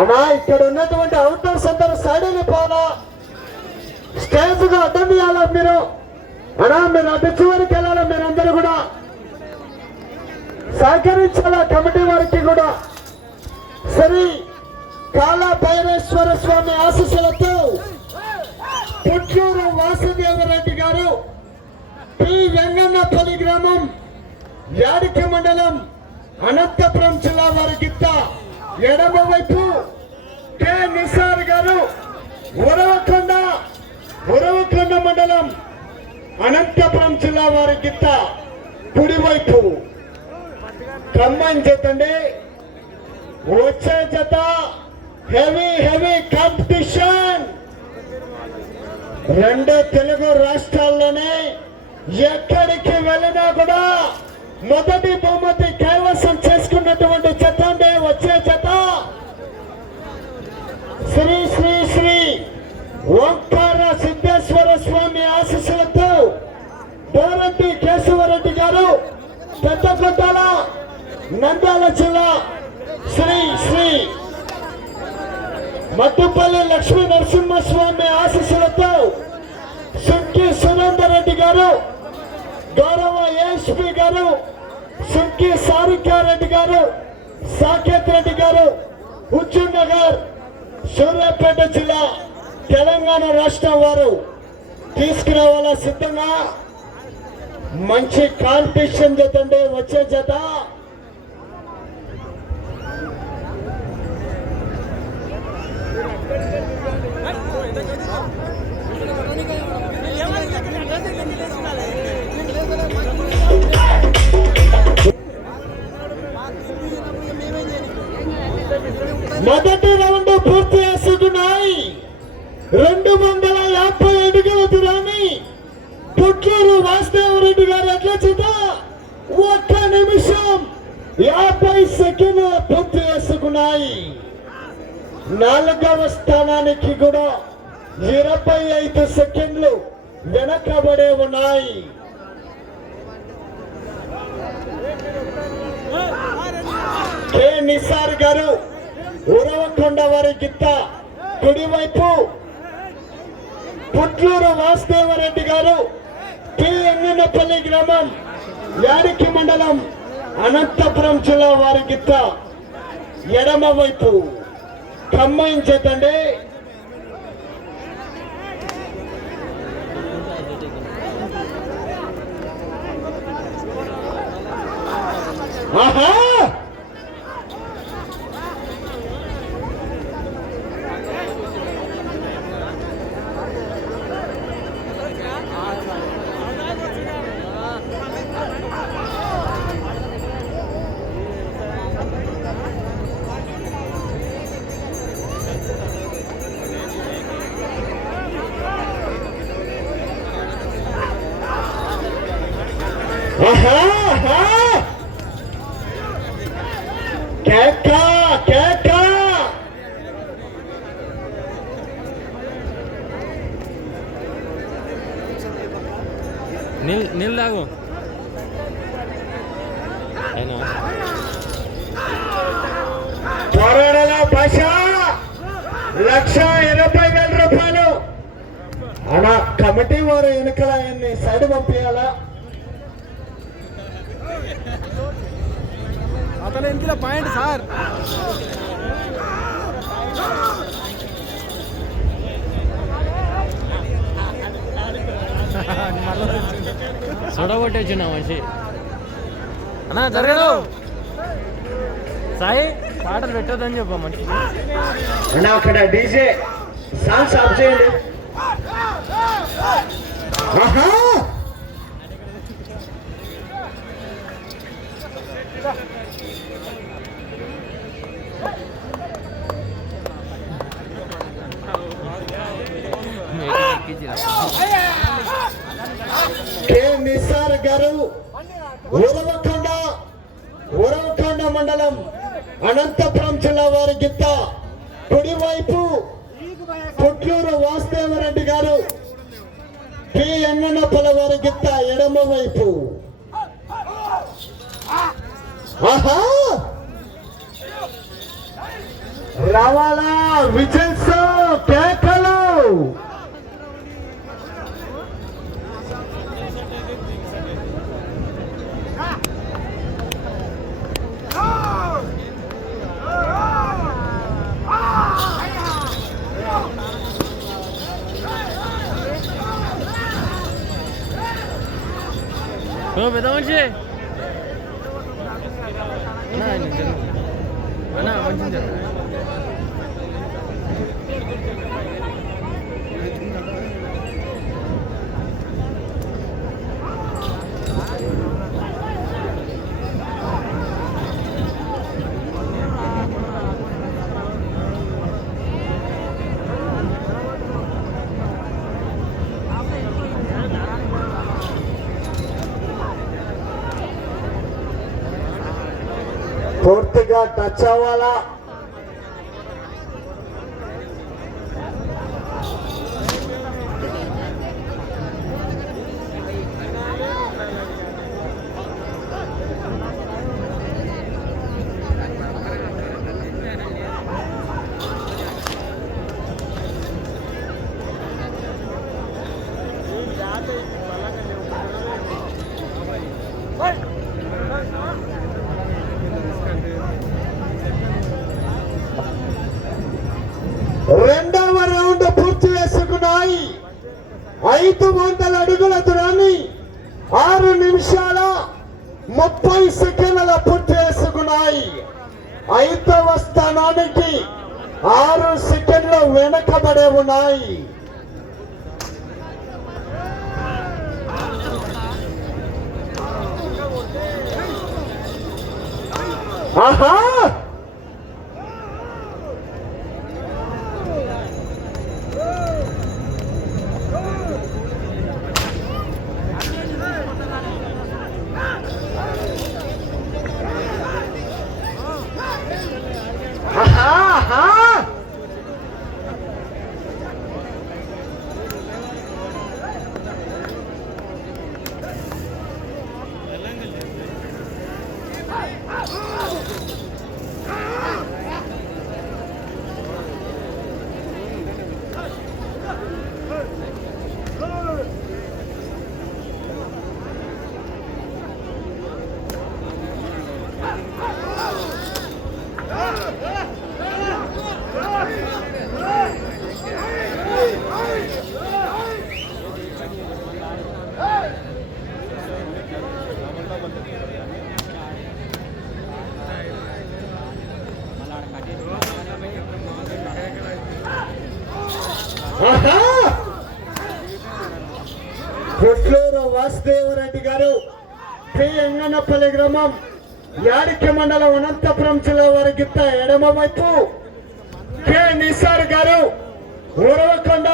అన్నా ఇక్కడ ఉన్నటువంటి అవుట్డోర్ అందరూ సైడ్ వెళ్ళిపోవాలా స్టేజ్గా అర్థం తీయాలా మీరు? అన్నా మీరు అటు చివరికి వెళ్ళాలా? మీరందరూ కూడా? సహకరించాలా కమిటీ వారికి కూడా? శ్రీ కాళా భైరేశ్వర స్వామి ఆశీస్సులతో పుట్లూరు వాసుదేవరెడ్డి గారు పి. వెంగన్నపల్లి గ్రామం యాడిక మండలం అనంతపురం జిల్లా వారి గిత్త ఎడమ వైపు కె. నిసార్ గారు ఉరవకొండ ఉరవకొండ మండలం అనంతపురం జిల్లా వారి గిత్త కుడివైపు. కమ్మని చేతండి వచ్చే జత హెవీ హెవీ కాంపిటీషన్. రెండు తెలుగు రాష్ట్రాల్లోనే ఎక్కడికి వెళ్ళినా కూడా మొదటి బహుమతి కైవసం చేసుకున్నటువంటి జత అంటే వచ్చే జత శ్రీ శ్రీ శ్రీ ఓంకార సిద్ధేశ్వర స్వామి ఆశీస్సులతో బోరెడ్డి కేశవరెడ్డి గారు పెద్దకొట్టాల నంద్యాల జిల్లా శ్రీ శ్రీ మద్దుపల్లి లక్ష్మీ నరసింహస్వామి ఆశీస్సులతో సుంకి సురేందర్ రెడ్డి గారు గౌరవ ఏఎస్పి గారు సుంకి సారికారెడ్డి గారు సాకేత్ రెడ్డి గారు హుజూర్ నగర్ సూర్యాపేట జిల్లా తెలంగాణ రాష్ట్రం వారు తీసుకురావాల సిద్ధంగా? మంచి కాంపిటీషన్ జత వచ్చే జత మొదటి రౌండ్ పూర్తి చేస్తున్నాయి. రెండు వందల యాభై అడుగుల దూరాన్ని పుట్లూరు వాసుదేవరెడ్డి గారు ఎట్లా చేత ఒక్క నిమిషం యాభై సెకండ్ పూర్తి చేసుకున్నాయి. నాలుగవ స్థానానికి కూడా ఇరవై ఐదు సెకండ్లు వెనకబడే ఉన్నాయి. కె. నిసార్ గారు ఉరవకొండ వారి గిత్త కుడివైపు పుట్లూరు వాసుదేవరెడ్డి గారు పి గ్రామం యాడికి మండలం అనంతపురం జిల్లా వారి గిత్త ఎడమ వైపు. ఖమ్మం చేతండి. ఆహా! ఆహా ఆహా కేక కేక నీళ్ళు నీళ్ళు తాగు అయినా కొరడల భాష లక్ష ఎనభై వేల రూపాయలు అలా కమిటీ వారు వెనకల ఆయన్ని సైడ్ పంపించాలా అతను ఇంట్లో పాయింట్ సార్ సొడగొట్టేసిన మనిషి. అన్నా జరగదు. సాయి పాటలు పెట్టొద్దని చెప్ప మనిషి. అన్న అక్కడ డీజే సాంగ్స్ ఆఫ్ చేయండి. గారు. ఊరవకొండ ఊరవకొండ మండలం అనంతపురం జిల్లా వారి గిత్త. కుడివైపు పుట్లూరు వాసుదేవరెడ్డి గారు. పి ఎంగన్నపల వారి గిత్త ఎడమ వైపు. ఆహా! రావాలా విజిల్స్ కేకలు! ఓ పెద్ద మనిషి అన్నా ఆయన జరుగు. అన్నా आपल्या टचावाला ముప్పై సెకండ్ల పూర్తి చేసుకున్నాయి. ఐదవ స్థానానికి ఆరు సెకండ్లు వెనకబడే ఉన్నాయి. ఆహా ఆహా ఆహా ఆహా! కొట్లూరు వాసుదేవరెడ్డి గారు పి ఎంగనపల్లి గ్రామం యాడిక్య మండలం అనంతపురం జిల్లా వారి గిత్త ఎడమవైపు కే కె నిసార్ గారు ఉరవకొండ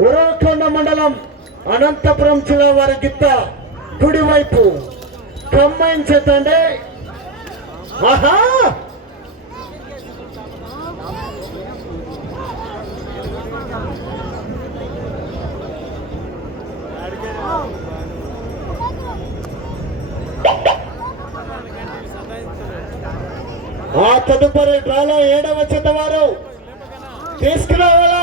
ఉరవకొండ మండలం అనంతపురం జిల్లా వారి గిత్త కుడివైపు. కంబైన్ చేతండి. ఆహా! ఆ తదుపరి డ్రాలో ఏడవ చెత్త వారు. తీసుకురావాలా?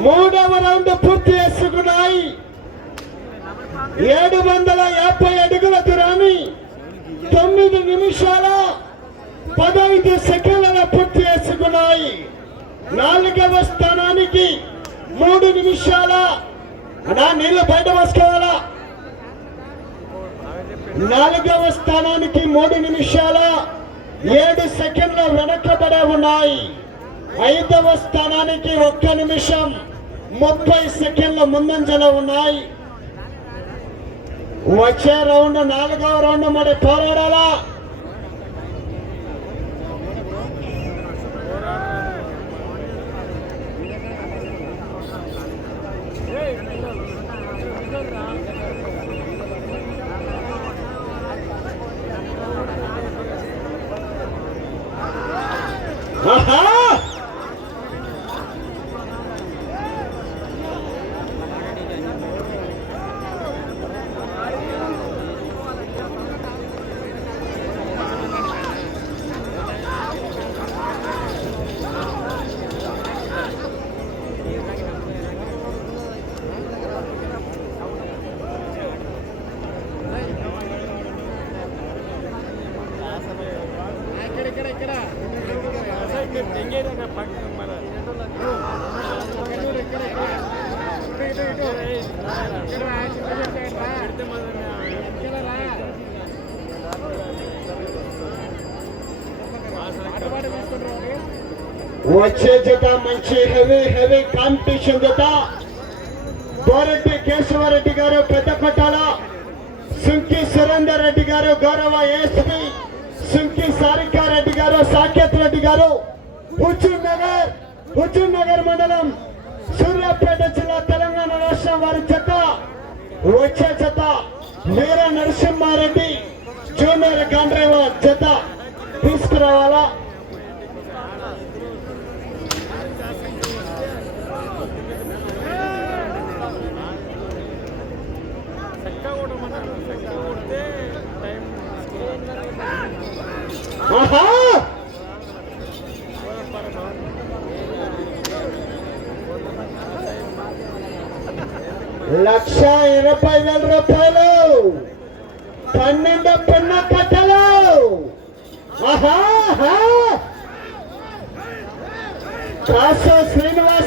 మూడవ రౌండ్ పూర్తి చేసుకున్నాయి. ఏడు వందల యాభై అడుగుల దూరాన్ని తొమ్మిది నిమిషాల పదహైదు సెకండ్ల పూర్తి చేసుకున్నాయి. నాలుగవ స్థానానికి మూడు నిమిషాల నా నీళ్ళు బయట పోసుకోవాలా? నాలుగవ స్థానానికి మూడు నిమిషాల ఏడు సెకండ్ల వెనకబడే ఉన్నాయి. ఐదవ స్థానానికి ఒక్క నిమిషం. ముప్పై సెకండ్ల ముందంజలో ఉన్నాయి. వచ్చే రౌండ్ నాలుగవ రౌండ్ మరి పోరాడాలా? వచ్చే జత మంచి హెవీ హెవీ కాంపిటీషన్ జత. బోరెడ్డి కేశవరెడ్డి గారు పెద్దపట్టాల సుంకి సురేందర్ రెడ్డి గారు గౌరవ ఎస్పీ సుంకి సారిక రెడ్డి గారు సాకేత్ రెడ్డి గారు హుజూర్ నగర్ హుజూర్ నగర్ మండలం సూర్యాపేట జిల్లా తెలంగాణ రాష్ట్రం వారి చెత్త వచ్చే చెత్త Veera Narasimha Reddy junior gun driver చెత్త తీసుకురావాలా? ఆహా లక్ష ఇరవై వేల రూపాయలు. పన్నెండు పన్న కట్టలు ఆహా కాసో శ్రీనివాస్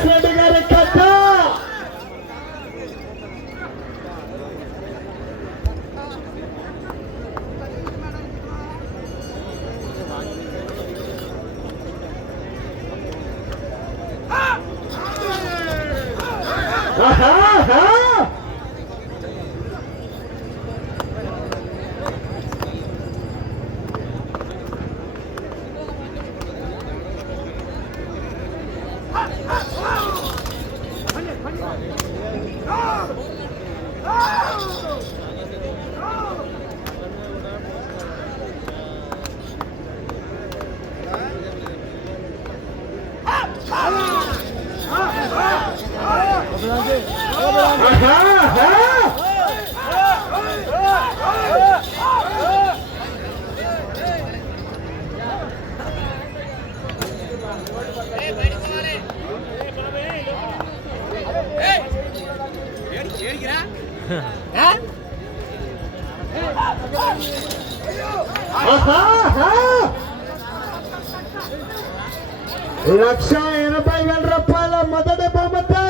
లక్ష ఎనభై వేల రూపాయల మొదటి బహుమతి.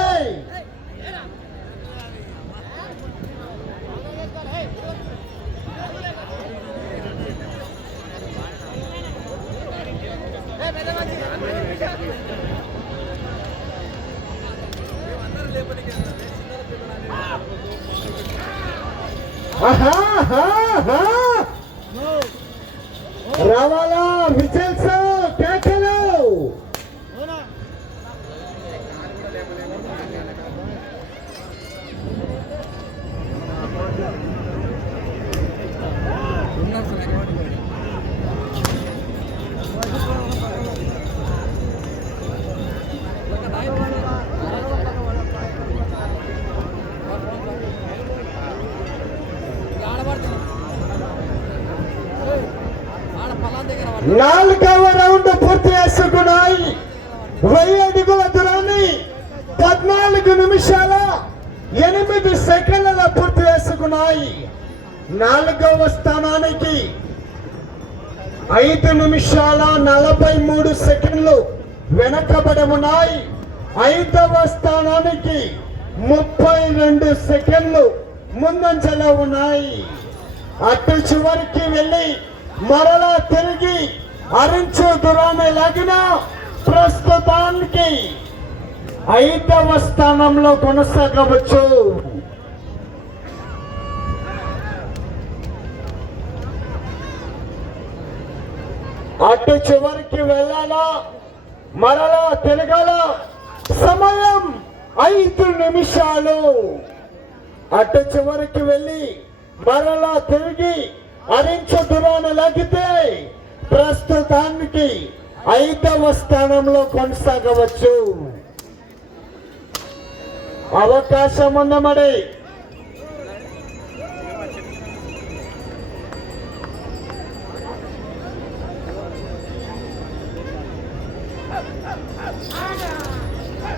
ఆహా విజిల్స్ కేకలు నాలుగవ రౌండ్ పూర్తి చేసుకున్నాయి వెయ్యి అడుగుల దూరాన్ని పద్నాలుగు నిమిషాల ఎనిమిది సెకండ్ల పూర్తి చేసుకున్నాయి నాలుగవ స్థానానికి ఐదు నిమిషాల నలభై మూడు సెకండ్లు వెనకబడి ఉన్నాయి. ఐదవ స్థానానికి ముప్పై రెండు సెకండ్లు ముందంజలో ఉన్నాయి. అటు చివరికి వెళ్ళి మరలా తిరిగి అరించు దూరాన్ని లాగిన ప్రస్తుతానికి ఐదవ స్థానంలో కొనసాగవచ్చు. అటు చివరికి వెళ్ళాలా? మరలా తిరగాల? సమయం ఐదు నిమిషాలు. అటు చివరికి వెళ్ళి మరలా తిరిగి అరించు దూరాన్ని లాగితే ప్రస్తుతానికి ఐదవ స్థానంలో కొనసాగవచ్చు. అవకాశం ఉంది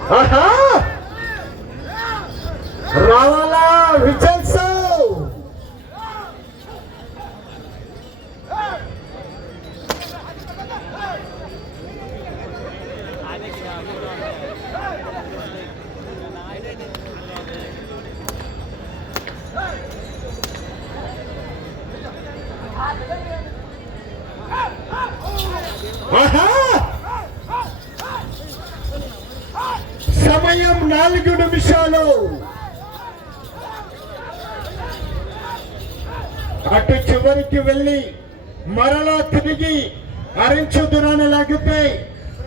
మరి ఆహా సమయం నాలుగు నిమిషాలు. అటు చివరికి వెళ్ళి మరలా తిరిగి అరించు దురాన లాగితే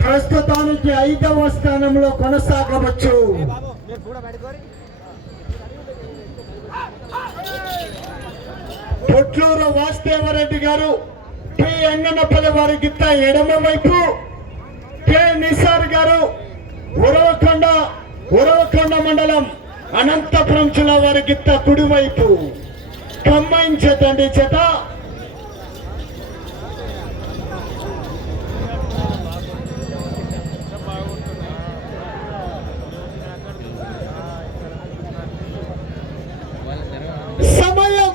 ప్రస్తుతానికి ఐదవ స్థానంలో కొనసాగవచ్చు. పొట్లూరు వాసుదేవరెడ్డి గారు కె అంగనపల్లి వారి గిత్త ఎడమ వైపు కె నిసార్ గారు ఉరవకొండ ఉరవకొండ మండలం అనంతపురం జిల్లా వారి గిత్త కుడివైపు. కంబైన్ చేతండి చేత సమయం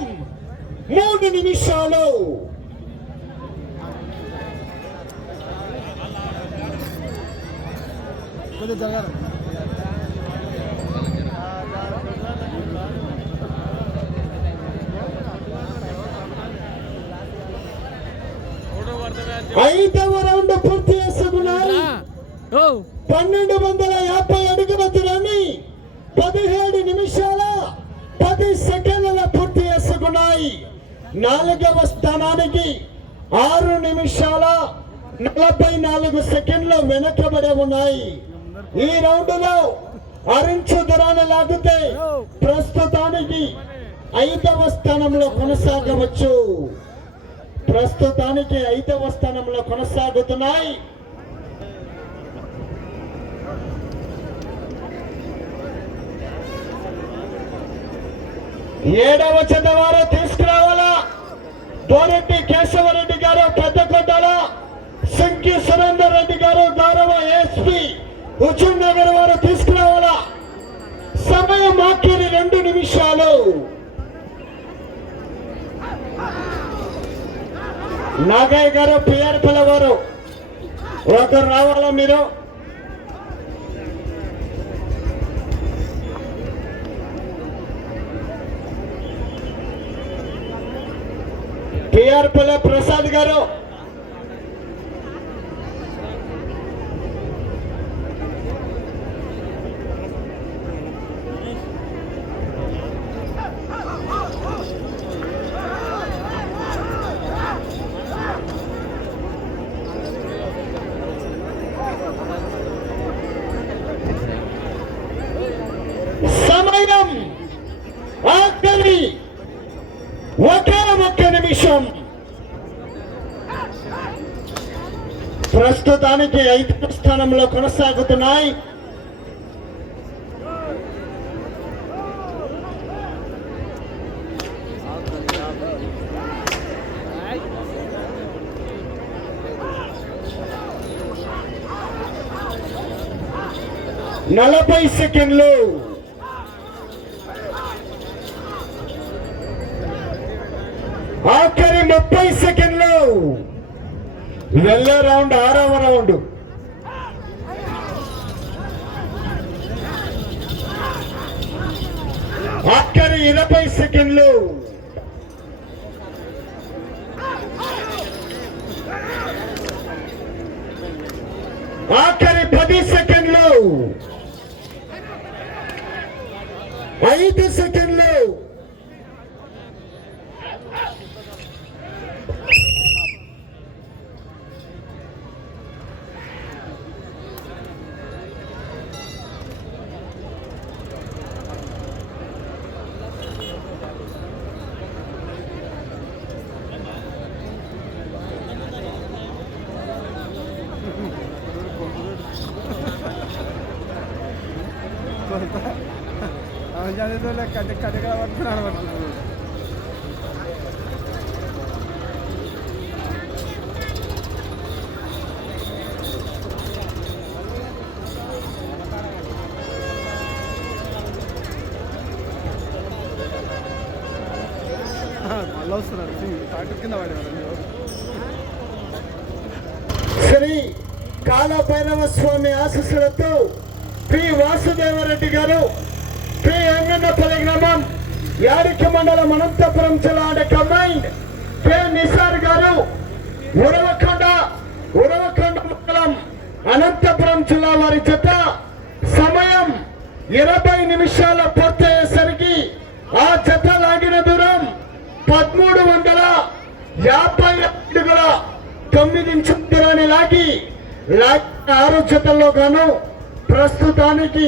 మూడు నిమిషాలు కొద్దిగా జరగాలి ఐదవ రౌండ్ పూర్తి చేసుకున్నారు ఓ పన్నెండు వందల యాభై అడుగుల దూరాన్ని పదిహేడు నిమిషాల పది సెకండ్ల పూర్తి చేసుకున్నాయి నాలుగవ స్థానానికి ఆరు నిమిషాల నలభై నాలుగు సెకండ్లు వెనకబడి ఉన్నాయి. ఈ రౌండ్లో అరించు దూరాన్ని లాగితే ప్రస్తుతానికి ఐదవ స్థానంలో కొనసాగవచ్చు. ప్రస్తుతానికి ఐదవ స్థానంలో కొనసాగుతున్నాయి. ఏడవ చెత్త వారు తీసుకురావాలా? దోరెడ్డి కేశవరెడ్డి గారు పెద్దకొండల సింకి సురేందర్ రెడ్డి గారు గౌరవ ఎస్పీ హుజూర్ నగర్ వారు తీసుకురావాలా? సమయం ఆఖరి రెండు నిమిషాలు. నాగయ్య గారు పిఆర్ పిల్లవారు ఒకరు రావాలా మీరు? పిఆర్ ప్రసాద్ గారు సమయం ఆఖరి ఒకే ఒక్క నిమిషం ప్రస్తుతానికి ఐదవ స్థానంలో కొనసాగుతున్నాయి. నలభై సెకండ్లు. ఆఖరి ముప్పై సెకండ్లు. వెళ్ళే రౌండ్ ఆరవ రౌండ్. ఆఖరి ఇరవై సెకండ్లు. ఆఖరి పది సెకండ్లు. ఐదు సెకండ్లు. చదివేదో కథ కథగా పడుతున్నాను పడుతున్నాను మళ్ళీ వస్తున్నారు టాక్టర్ కింద పడేవారు శ్రీ కాలభైరవ స్వామి ఆశీస్సులతో పి వాసుదేవరెడ్డి గారు అంగన్నపల్లి గ్రామం యాడికి మండలం అనంతపురం జిల్లా కమైండ్ కె నిసార్ గారు ఉరవకొండ ఉరవకొండ మండలం అనంతపురం జిల్లా వారి జత సమయం ఇరవై నిమిషాల పూర్తయ్యేసరికి ఆ జత లాగిన దూరం పదమూడు వందల యాభై అడుగుల తొమ్మిది ఇంచు దూరాన్ని లాగి లాగిన ఆరు జతల్లో గాను ప్రస్తుతానికి